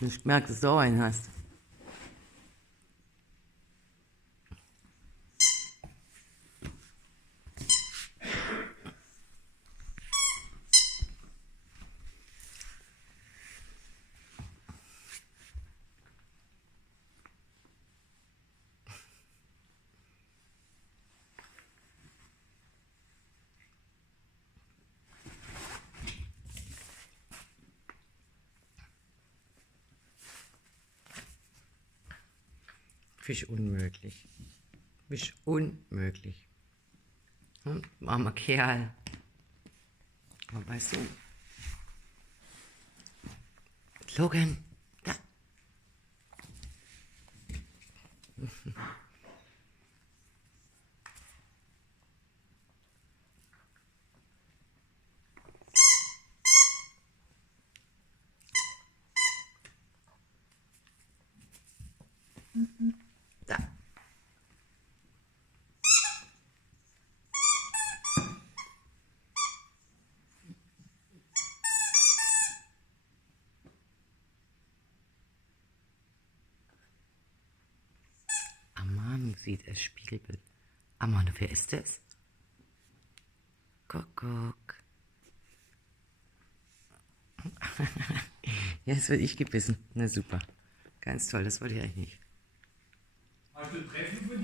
Ich merke, dass du auch einen hast. Fisch unmöglich. Fisch unmöglich. Armer Kerl. Aber weißt du, Logan, da. Da. Amani sieht das Spiegelbild. Amani, wer ist das? Kuckuck. Jetzt werde ich gebissen. Na super. Ganz toll, das wollte ich eigentlich nicht. Hast du ein Treffen für